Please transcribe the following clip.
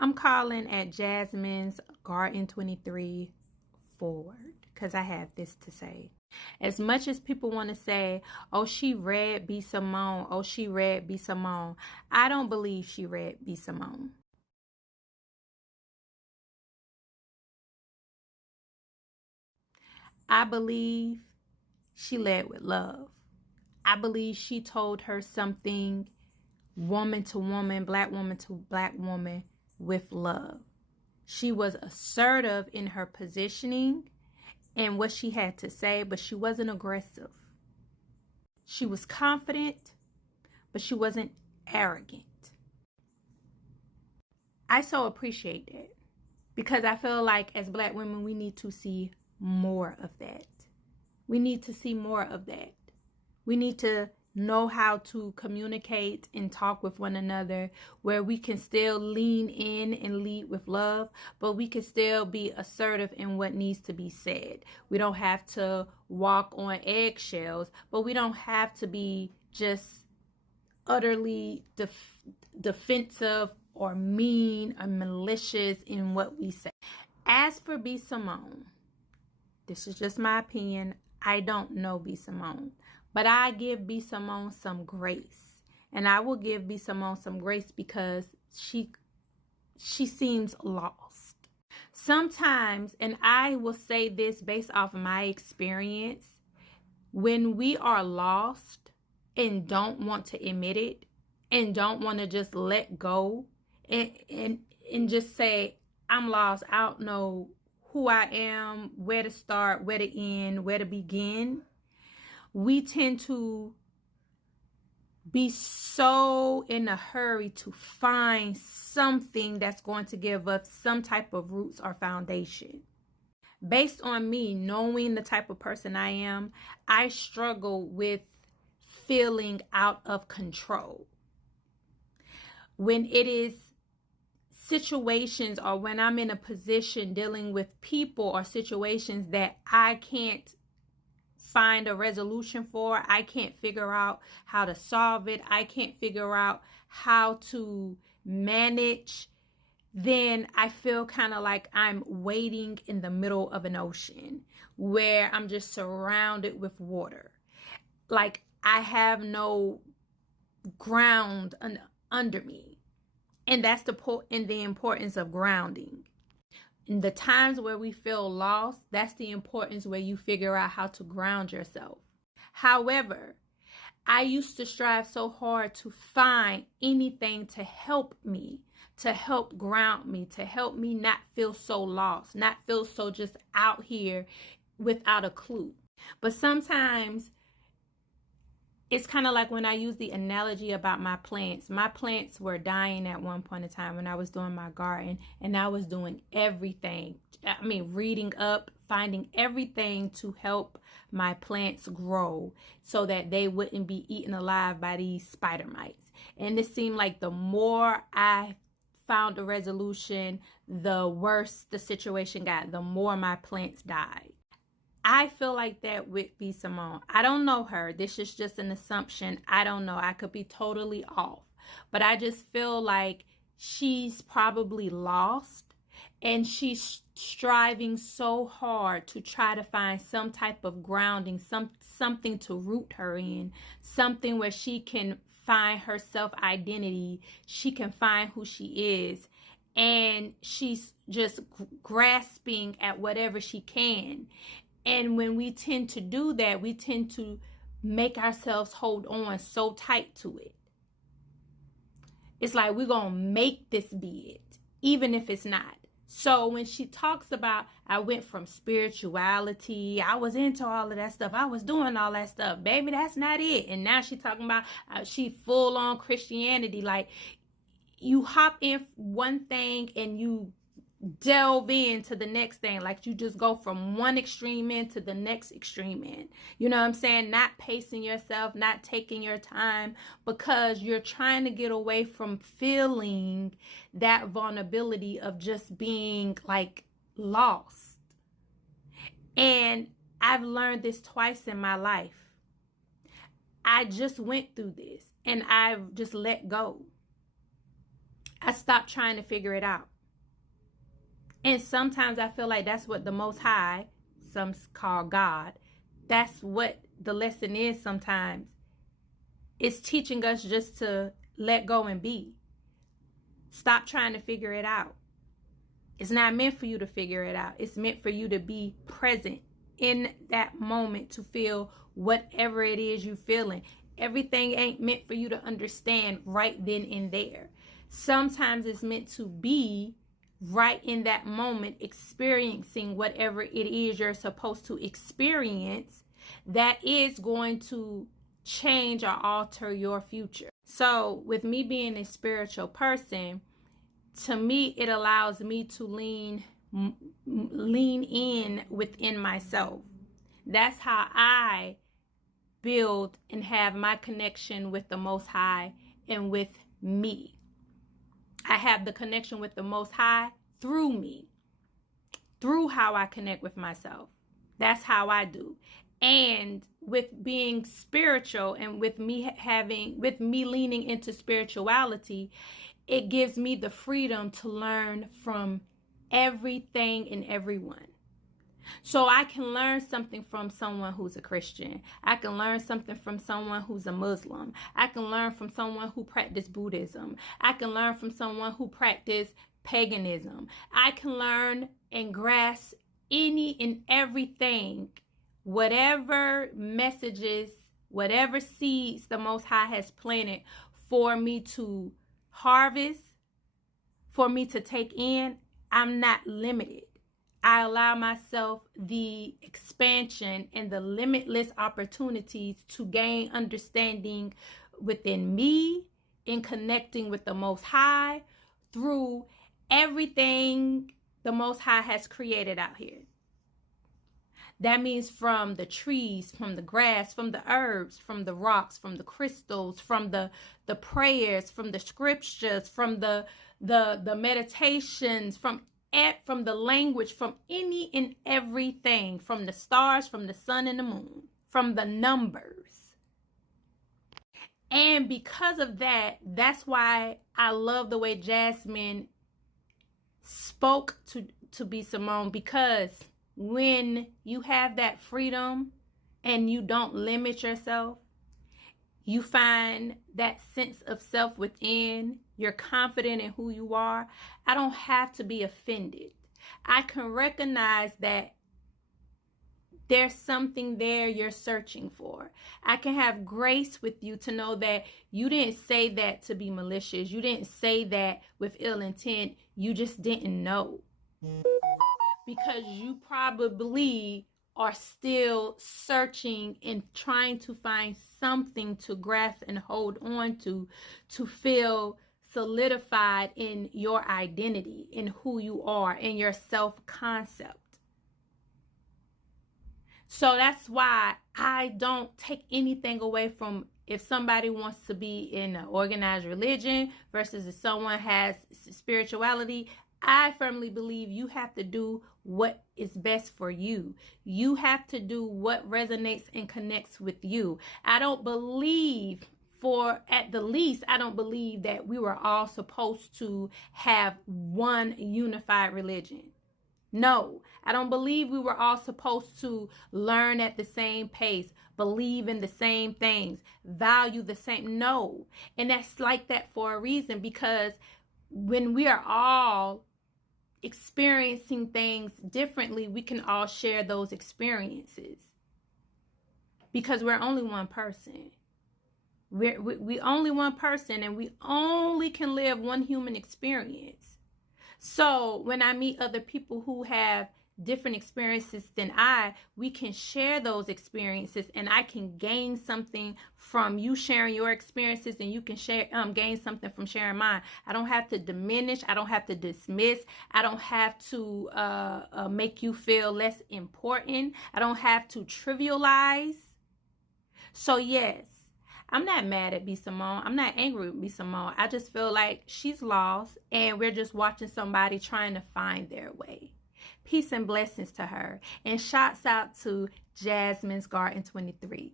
I'm calling at Jasmine's Garden 23 forward because I have this to say. As much as people want to say, oh, she read B.Simone, oh, she read B.Simone, I don't believe she read B.Simone. I believe she led with love. I believe she told her something woman to woman, black woman to black woman with love. She was assertive in her positioning and what she had to say, but she wasn't aggressive. She was confident, but she wasn't arrogant. I so appreciate that because I feel like as black women, we need to see more of that. We need to see more of that. We need to know how to communicate and talk with one another where we can still lean in and lead with love, but we can still be assertive in what needs to be said. We don't have to walk on eggshells, but we don't have to be just utterly defensive or mean or malicious in what we say. As for B.Simone, this is just my opinion. I don't know B.Simone, but I give B.Simone some grace. And I will give B.Simone some grace because she seems lost. Sometimes, and I will say this based off of my experience, when we are lost and don't want to admit it and don't want to just let go and just say, I'm lost, I don't know who I am, where to start, where to end, where to begin, we tend to be so in a hurry to find something that's going to give us some type of roots or foundation. Based on me knowing the type of person I am, I struggle with feeling out of control. When it is situations or when I'm in a position dealing with people or situations that I can't find a resolution for, I can't figure out how to solve it, I can't figure out how to manage, then I feel kind of like I'm wading in the middle of an ocean where I'm just surrounded with water. Like I have no ground under me. And that's the importance of grounding. In the times where we feel lost, that's the importance where you figure out how to ground yourself. However, I used to strive so hard to find anything to help me, to help ground me, to help me not feel so lost, not feel so just out here without a clue. But sometimes it's kind of like when I use the analogy about my plants. My plants were dying at one point in time when I was doing my garden, and I was doing everything. I mean, reading up, finding everything to help my plants grow so that they wouldn't be eaten alive by these spider mites. And it seemed like the more I found a resolution, the worse the situation got, the more my plants died. I feel like that with B.Simone. I don't know her. This is just an assumption. I don't know. I could be totally off. But I just feel like she's probably lost and she's striving so hard to try to find some type of grounding, something to root her in, something where she can find her self-identity, she can find who she is, and she's just grasping at whatever she can. And when we tend to do that, we tend to make ourselves hold on so tight to it. It's like we're going to make this be it, even if it's not. So when she talks about, I went from spirituality, I was into all of that stuff, I was doing all that stuff, baby, that's not it. And now she's talking about she full on Christianity. Like you hop in one thing and you delve into the next thing, like you just go from one extreme end to the next extreme end. You know what I'm saying? Not pacing yourself, not taking your time, because you're trying to get away from feeling that vulnerability of just being like lost. And I've learned this twice in my life. I just went through this and I've just let go. I stopped trying to figure it out. And sometimes I feel like that's what the Most High, some call God, that's what the lesson is sometimes. It's teaching us just to let go and be. Stop trying to figure it out. It's not meant for you to figure it out. It's meant for you to be present in that moment to feel whatever it is you're feeling. Everything ain't meant for you to understand right then and there. Sometimes it's meant to be right in that moment, experiencing whatever it is you're supposed to experience that is going to change or alter your future. So with me being a spiritual person, to me, it allows me to lean in within myself. That's how I build and have my connection with the Most High and with me. I have the connection with the Most High through me, through how I connect with myself. That's how I do. And with being spiritual and with me leaning into spirituality, it gives me the freedom to learn from everything and everyone. So I can learn something from someone who's a Christian. I can learn something from someone who's a Muslim. I can learn from someone who practices Buddhism. I can learn from someone who practices paganism. I can learn and grasp any and everything, whatever messages, whatever seeds the Most High has planted for me to harvest, for me to take in. I'm not limited. I allow myself the expansion and the limitless opportunities to gain understanding within me, in connecting with the Most High through everything the Most High has created out here. That means from the trees, from the grass, from the herbs, from the rocks, from the crystals, from the prayers, from the scriptures, from the meditations, from the language, from any and everything, from the stars, from the sun and the moon, from the numbers. And because of that, that's why I love the way Jasmine spoke to B.Simone, because when you have that freedom and you don't limit yourself, you find that sense of self within. You're confident in who you are. I don't have to be offended. I can recognize that there's something there you're searching for. I can have grace with you to know that you didn't say that to be malicious. You didn't say that with ill intent. You just didn't know. Because you probably are still searching and trying to find something to grasp and hold on to feel solidified in your identity, in who you are, in your self-concept. So that's why I don't take anything away from if somebody wants to be in an organized religion versus if someone has spirituality. I firmly believe you have to do what is best for you. You have to do what resonates and connects with you. I don't believe, at the least, I don't believe that we were all supposed to have one unified religion. No, I don't believe we were all supposed to learn at the same pace, believe in the same things, value the same. No. And that's like that for a reason, because when we are all experiencing things differently, we can all share those experiences, because we're only one person. We only one person, and we only can live one human experience. So when I meet other people who have different experiences than we can share those experiences, and I can gain something from you sharing your experiences, and you can gain something from sharing mine. I don't have to diminish. I don't have to dismiss. I don't have to make you feel less important. I don't have to trivialize. So yes, I'm not mad at B.Simone. I'm not angry with B.Simone. I just feel like she's lost, and we're just watching somebody trying to find their way. Peace and blessings to her. And shouts out to Jasmine's Garden 23.